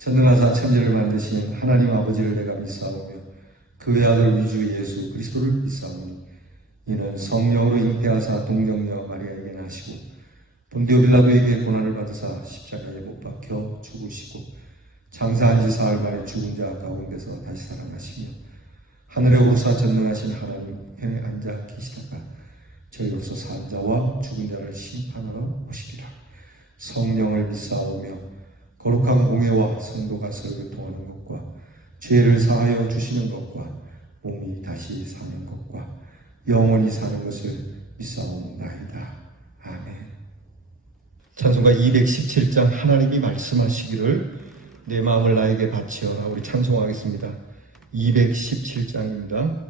전능하사 천지를 만드신 하나님 아버지를 내가 믿사오며 그 외아들 위주 예수 그리스도를 믿사오니 이는 성령으로 잉태하사 동정녀 마리아에게 나시고 본디오 빌라도에게 고난을 받으사 십자가에 못 박혀 죽으시고 장사한 지 사흘 만에 죽은 자 가운데서 다시 살아나시며 하늘에 오르사 전능하신 하나님께 앉아 계시다가 저희로서 산 자와 죽은 자를 심판하러 오시리라. 성령을 믿사오며 거룩한 공예와 성도가 서로 통하는 것과 죄를 사하여 주시는 것과 몸이 다시 사는 것과 영원히 사는 것을 믿사옵나이다. 아멘. 찬송가 217장 하나님이 말씀하시기를 내 마음을 나에게 바치어라. 우리 찬송하겠습니다. 217장입니다.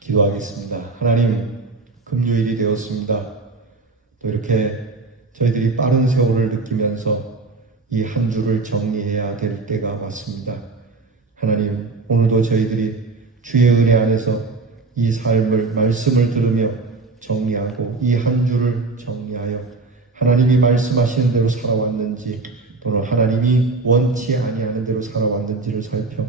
기도하겠습니다. 하나님, 금요일이 되었습니다. 또 이렇게 저희들이 빠른 세월을 느끼면서 이 한 주를 정리해야 될 때가 왔습니다. 하나님, 오늘도 저희들이 주의 은혜 안에서 이 삶을, 말씀을 들으며 정리하고 이 한 주를 정리하여 하나님이 말씀하시는 대로 살아왔는지 또는 하나님이 원치 아니하는 대로 살아왔는지를 살펴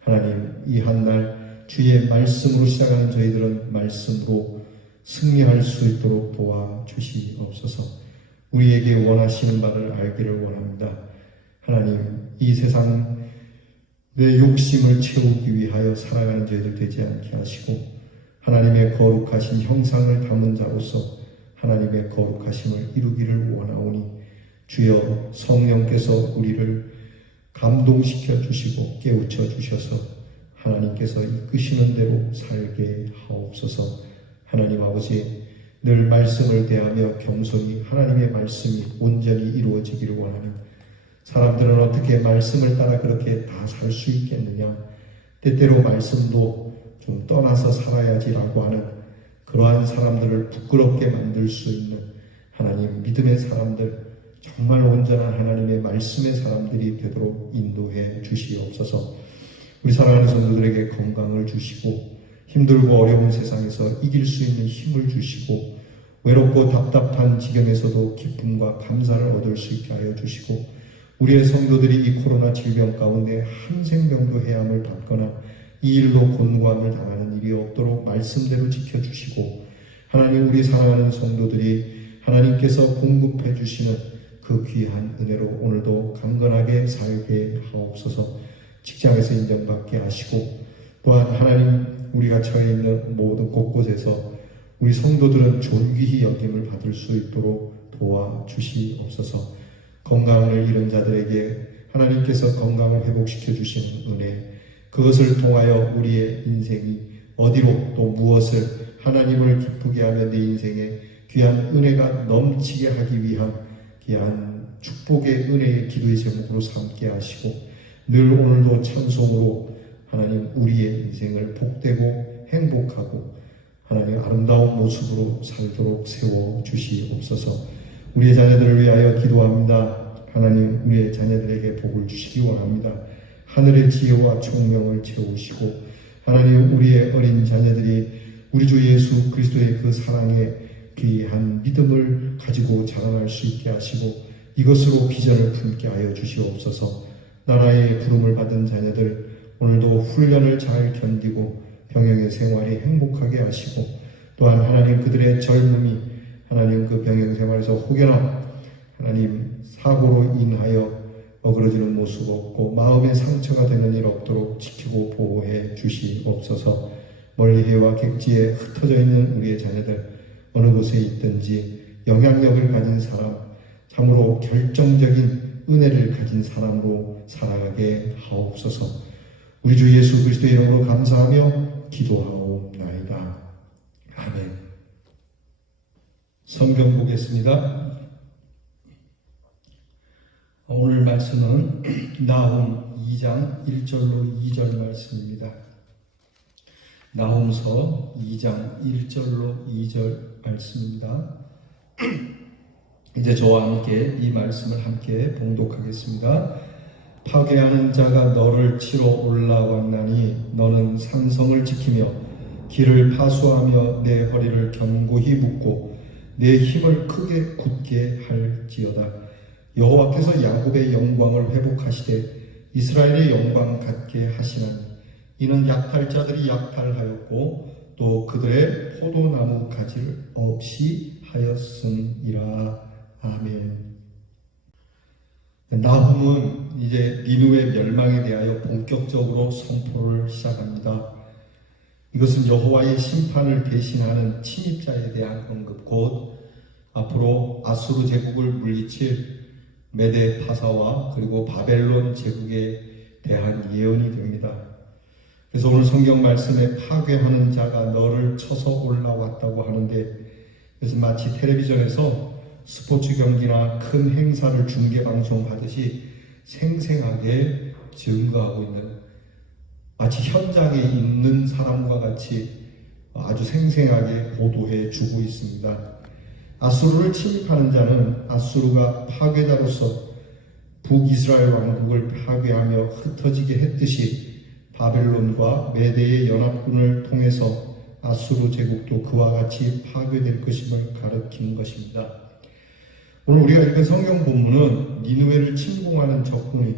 하나님 이 한 날 주의 말씀으로 시작하는 저희들은 말씀으로 승리할 수 있도록 도와주시옵소서. 우리에게 원하시는 바를 알기를 원합니다. 하나님 이 세상 내 욕심을 채우기 위하여 살아가는 저희들 되지 않게 하시고 하나님의 거룩하신 형상을 담은 자로서 하나님의 거룩하심을 이루기를 원하오니 주여 성령께서 우리를 감동시켜 주시고 깨우쳐 주셔서 하나님께서 이끄시는 대로 살게 하옵소서. 하나님 아버지 늘 말씀을 대하며 겸손히 하나님의 말씀이 온전히 이루어지기를 원하는 사람들은 어떻게 말씀을 따라 그렇게 다 살 수 있겠느냐, 때때로 말씀도 좀 떠나서 살아야지라고 하는 그러한 사람들을 부끄럽게 만들 수 있는 하나님 믿음의 사람들, 정말 온전한 하나님의 말씀의 사람들이 되도록 인도해 주시옵소서. 우리 사랑하는 성도들에게 건강을 주시고 힘들고 어려운 세상에서 이길 수 있는 힘을 주시고 외롭고 답답한 지경에서도 기쁨과 감사를 얻을 수 있게 하여 주시고 우리의 성도들이 이 코로나 질병 가운데 한 생명도 해함을 받거나 이 일로 곤고함을 당하는 일이 없도록 말씀대로 지켜주시고 하나님 우리 사랑하는 성도들이 하나님께서 공급해 주시는 그 귀한 은혜로 오늘도 강건하게 살게 하옵소서. 직장에서 인정받게 하시고 또한 하나님 우리가 처해 있는 모든 곳곳에서 우리 성도들은 존귀히 여김을 받을 수 있도록 도와주시옵소서. 건강을 잃은 자들에게 하나님께서 건강을 회복시켜 주시는 은혜, 그것을 통하여 우리의 인생이 어디로 또 무엇을 하나님을 기쁘게 하며 내 인생에 귀한 은혜가 넘치게 하기 위한 귀한 축복의 은혜의 기도의 제목으로 삼게 하시고 늘 오늘도 찬송으로 하나님 우리의 인생을 복되고 행복하고 하나님 아름다운 모습으로 살도록 세워주시옵소서. 우리의 자녀들을 위하여 기도합니다. 하나님 우리의 자녀들에게 복을 주시기 원합니다. 하늘의 지혜와 총명을 채우시고 하나님 우리의 어린 자녀들이 우리 주 예수 그리스도의 그 사랑의 귀한 믿음을 가지고 자라날 수 있게 하시고 이것으로 비전을 품게 하여 주시옵소서. 나라의 부름을 받은 자녀들 오늘도 훈련을 잘 견디고 병영의 생활이 행복하게 하시고 또한 하나님 그들의 젊음이 하나님 그 병영 생활에서 혹여나 하나님 사고로 인하여 어그러지는 모습 없고 마음의 상처가 되는 일 없도록 지키고 보호해 주시옵소서. 멀리 해와 객지에 흩어져 있는 우리의 자녀들 어느 곳에 있든지 영향력을 가진 사람, 참으로 결정적인 은혜를 가진 사람으로 살아가게 하옵소서. 우리 주 예수 그리스도의 이름으로 감사하며 기도하옵나이다. 아멘. 성경 보겠습니다. 오늘 말씀은 나훔 2장 1절로 2절 말씀입니다. 나훔서 2장 1절로 2절 말씀입니다. 이제 저와 함께 이 말씀을 함께 봉독하겠습니다. 파괴하는 자가 너를 치러 올라왔나니 너는 산성을 지키며 길을 파수하며 내 허리를 견고히 묶고 내 힘을 크게 굳게 할지어다. 여호와께서 야곱의 영광을 회복하시되 이스라엘의 영광 갖게 하시나니 이는 약탈자들이 약탈하였고 또 그들의 포도나무 가지를 없이 하였음이라. 아멘. 나훔은 이제 니느웨 멸망에 대하여 본격적으로 선포를 시작합니다. 이것은 여호와의 심판을 대신하는 침입자에 대한 언급, 곧 앞으로 아수르 제국을 물리칠 메데 파사와 그리고 바벨론 제국에 대한 예언이 됩니다. 그래서 오늘 성경 말씀에 파괴하는 자가 너를 쳐서 올라왔다고 하는데, 그래서 마치 텔레비전에서 스포츠 경기나 큰 행사를 중계 방송하듯이 생생하게 증거하고 있는, 마치 현장에 있는 사람과 같이 아주 생생하게 보도해 주고 있습니다. 아수르를 침입하는 자는 아수르가 파괴자로서 북이스라엘 왕국을 파괴하며 흩어지게 했듯이 바벨론과 메대의 연합군을 통해서 아수르 제국도 그와 같이 파괴될 것임을 가리키는 것입니다. 오늘 우리가 읽은 성경 본문은 니느웨를 침공하는 적군이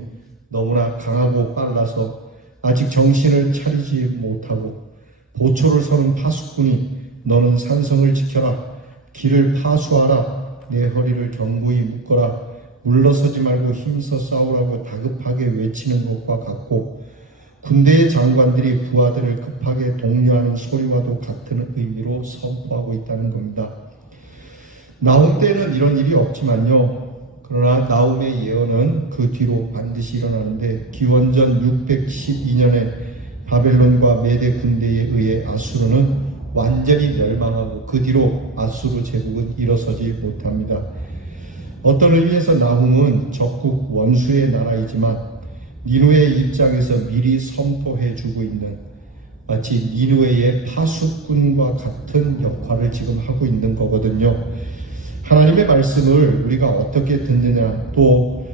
너무나 강하고 빨라서 아직 정신을 차리지 못하고 보초를 서는 파수꾼이 너는 산성을 지켜라, 길을 파수하라, 내 허리를 견고히 묶어라, 물러서지 말고 힘써 싸우라고 다급하게 외치는 것과 같고 군대의 장관들이 부하들을 급하게 독려하는 소리와도 같은 의미로 선포하고 있다는 겁니다. 나훔 때는 이런 일이 없지만요. 그러나 나훔의 예언은 그 뒤로 반드시 일어나는데 기원전 612년에 바벨론과 메대 군대에 의해 아수르는 완전히 멸망하고 그 뒤로 아수르 제국은 일어서지 못합니다. 어떤 의미에서 나훔은 적국 원수의 나라이지만 니느웨의 입장에서 미리 선포해주고 있는 마치 니느웨의 파수꾼과 같은 역할을 지금 하고 있는 거거든요. 하나님의 말씀을 우리가 어떻게 듣느냐 또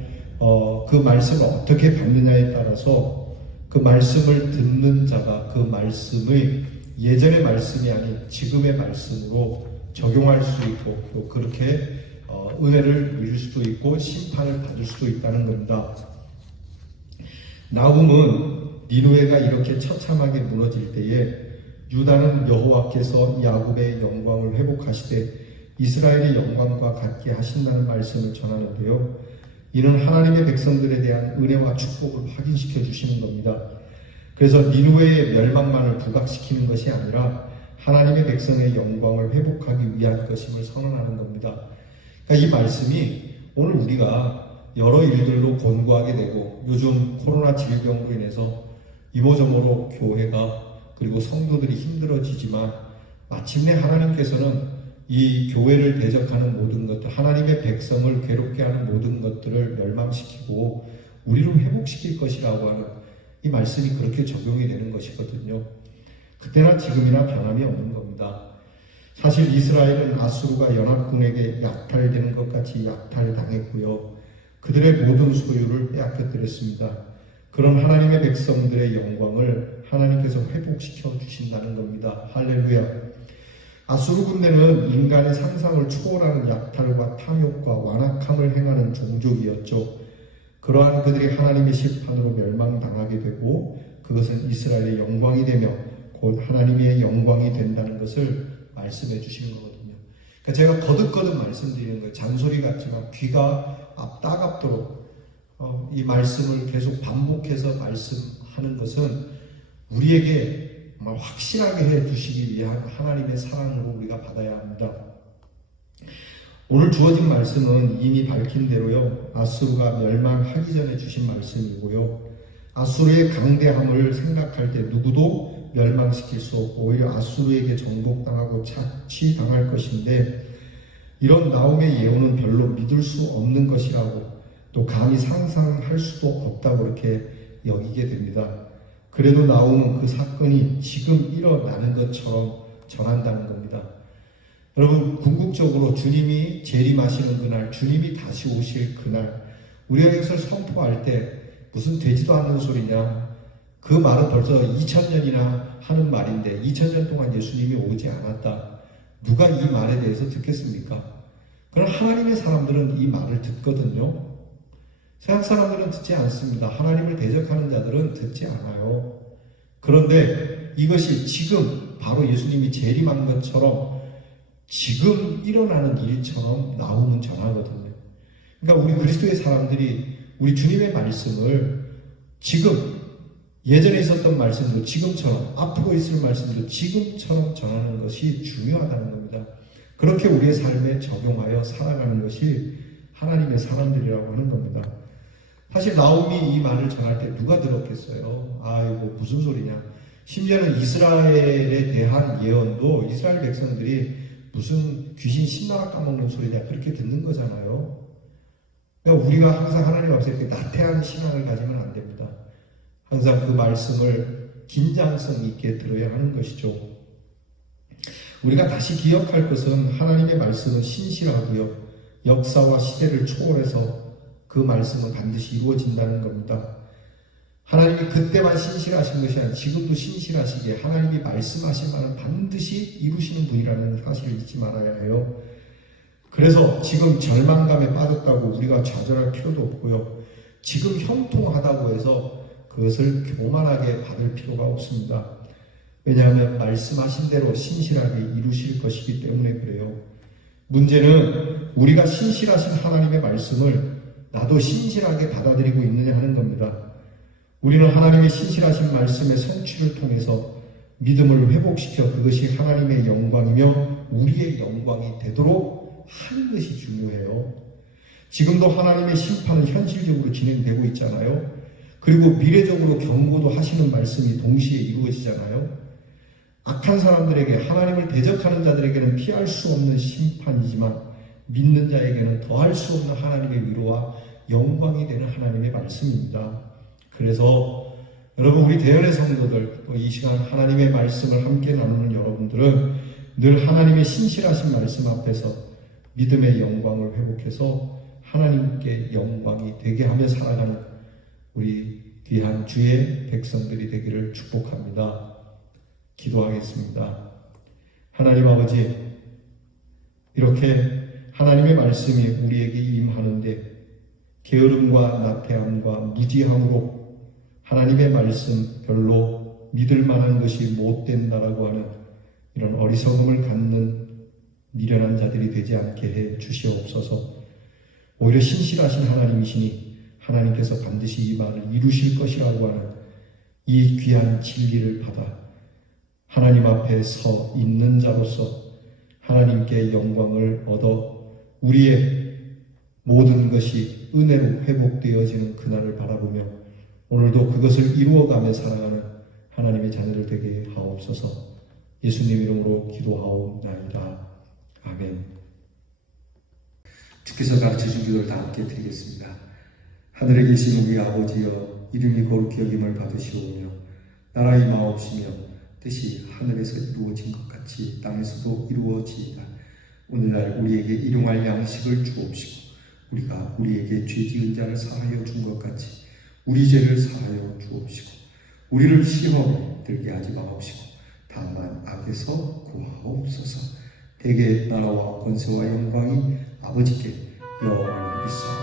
그 말씀을 어떻게 받느냐에 따라서 그 말씀을 듣는 자가 그 말씀의 예전의 말씀이 아닌 지금의 말씀으로 적용할 수 있고 또 그렇게 은혜를 누릴 수도 있고 심판을 받을 수도 있다는 겁니다. 나훔은 니느웨가 이렇게 처참하게 무너질 때에 유다는 여호와께서 야곱의 영광을 회복하시되 이스라엘의 영광과 같게 하신다는 말씀을 전하는데요. 이는 하나님의 백성들에 대한 은혜와 축복을 확인시켜 주시는 겁니다. 그래서 니느웨의 멸망만을 부각시키는 것이 아니라 하나님의 백성의 영광을 회복하기 위한 것임을 선언하는 겁니다. 그러니까 이 말씀이 오늘 우리가 여러 일들로 곤고하게 되고 요즘 코로나 질병으로 인해서 이모저모로 교회가 그리고 성도들이 힘들어지지만 마침내 하나님께서는 이 교회를 대적하는 모든 것들, 하나님의 백성을 괴롭게 하는 모든 것들을 멸망시키고 우리를 회복시킬 것이라고 하는 이 말씀이 그렇게 적용이 되는 것이거든요. 그때나 지금이나 변함이 없는 겁니다. 사실 이스라엘은 아수르가 연합군에게 약탈되는 것 같이 약탈당했고요. 그들의 모든 소유를 빼앗겨드렸습니다. 그런 하나님의 백성들의 영광을 하나님께서 회복시켜 주신다는 겁니다. 할렐루야. 아수르 군대는 인간의 상상을 초월하는 약탈과 탐욕과 완악함을 행하는 종족이었죠. 그러한 그들이 하나님의 심판으로 멸망당하게 되고 그것은 이스라엘의 영광이 되며 곧 하나님의 영광이 된다는 것을 말씀해 주시는 거거든요. 그러니까 제가 거듭거듭 말씀드리는 거예요. 잔소리 같지만 귀가 따갑도록 이 말씀을 계속 반복해서 말씀하는 것은 우리에게 확실하게 해주시기 위한 하나님의 사랑으로 우리가 받아야 합니다. 오늘 주어진 말씀은 이미 밝힌 대로요. 아수르가 멸망하기 전에 주신 말씀이고요. 아수르의 강대함을 생각할 때 누구도 멸망시킬 수 없고 오히려 아수르에게 정복당하고 착취당할 것인데 이런 나훔의 예언은 별로 믿을 수 없는 것이라고 또 감히 상상할 수도 없다고 그렇게 여기게 됩니다. 그래도 나훔은 그 사건이 지금 일어나는 것처럼 전한다는 겁니다. 여러분 궁극적으로 주님이 재림하시는 그날, 주님이 다시 오실 그날 우리가 이것을 선포할 때 무슨 되지도 않는 소리냐, 그 말은 벌써 2000년이나 하는 말인데 2000년 동안 예수님이 오지 않았다. 누가 이 말에 대해서 듣겠습니까? 그러나 하나님의 사람들은 이 말을 듣거든요. 세상 사람들은 듣지 않습니다. 하나님을 대적하는 자들은 듣지 않아요. 그런데 이것이 지금 바로 예수님이 재림한 것처럼 지금 일어나는 일처럼 나훔은 전하거든요. 그러니까 우리 그리스도의 사람들이 우리 주님의 말씀을 지금 예전에 있었던 말씀도 지금처럼 앞으로 있을 말씀도 지금처럼 전하는 것이 중요하다는 겁니다. 그렇게 우리의 삶에 적용하여 살아가는 것이 하나님의 사람들이라고 하는 겁니다. 사실 나훔이 이 말을 전할 때 누가 들었겠어요? 아이고 무슨 소리냐. 심지어는 이스라엘에 대한 예언도 이스라엘 백성들이 무슨 귀신 신나라 까먹는 소리냐 그렇게 듣는 거잖아요. 그러니까 우리가 항상 하나님 앞에 이렇게 나태한 신앙을 가지면 안 됩니다. 항상 그 말씀을 긴장성 있게 들어야 하는 것이죠. 우리가 다시 기억할 것은 하나님의 말씀은 신실하고요. 역사와 시대를 초월해서 그 말씀은 반드시 이루어진다는 겁니다. 하나님이 그때만 신실하신 것이 아니라 지금도 신실하시기에 하나님이 말씀하신 바는 반드시 이루시는 분이라는 사실을 잊지 말아야 해요. 그래서 지금 절망감에 빠졌다고 우리가 좌절할 필요도 없고요. 지금 형통하다고 해서 그것을 교만하게 받을 필요가 없습니다. 왜냐하면 말씀하신 대로 신실하게 이루실 것이기 때문에 그래요. 문제는 우리가 신실하신 하나님의 말씀을 나도 신실하게 받아들이고 있느냐 하는 겁니다. 우리는 하나님의 신실하신 말씀의 성취를 통해서 믿음을 회복시켜 그것이 하나님의 영광이며 우리의 영광이 되도록 하는 것이 중요해요. 지금도 하나님의 심판은 현실적으로 진행되고 있잖아요. 그리고 미래적으로 경고도 하시는 말씀이 동시에 이루어지잖아요. 악한 사람들에게, 하나님을 대적하는 자들에게는 피할 수 없는 심판이지만 믿는 자에게는 더할 수 없는 하나님의 위로와 영광이 되는 하나님의 말씀입니다. 그래서 여러분, 우리 대연의 성도들, 또 이 시간 하나님의 말씀을 함께 나누는 여러분들은 늘 하나님의 신실하신 말씀 앞에서 믿음의 영광을 회복해서 하나님께 영광이 되게 하며 살아가는 우리 귀한 주의 백성들이 되기를 축복합니다. 기도하겠습니다. 하나님 아버지, 이렇게 하나님의 말씀이 우리에게 임하는데 게으름과 나태함과 무지함으로 하나님의 말씀 별로 믿을 만한 것이 못 된다라고 하는 이런 어리석음을 갖는 미련한 자들이 되지 않게 해 주시옵소서. 오히려 신실하신 하나님이시니 하나님께서 반드시 이 말을 이루실 것이라고 하는 이 귀한 진리를 받아 하나님 앞에 서 있는 자로서 하나님께 영광을 얻어 우리의 모든 것이 은혜로 회복되어지는 그날을 바라보며 오늘도 그것을 이루어가며 살아가는 하나님의 자녀들 되게 하옵소서. 예수님 이름으로 기도하옵나이다. 아멘. 주께서 가르쳐준 기도를 다 함께 드리겠습니다. 하늘에 계신 우리 아버지여, 이름이 거룩히 여김을 받으시오며 나라 임하옵시며 뜻이 하늘에서 이루어진 것 같이 땅에서도 이루어지이다. 오늘날 우리에게 일용할 양식을 주옵시고 우리가 우리에게 죄 지은 자를 사하여 준 것 같이 우리 죄를 사하여 주옵시고 우리를 시험에 들게 하지 마옵시고 다만 악에서 구하옵소서. 대개 나라와 권세와 영광이 아버지께 영원히 있어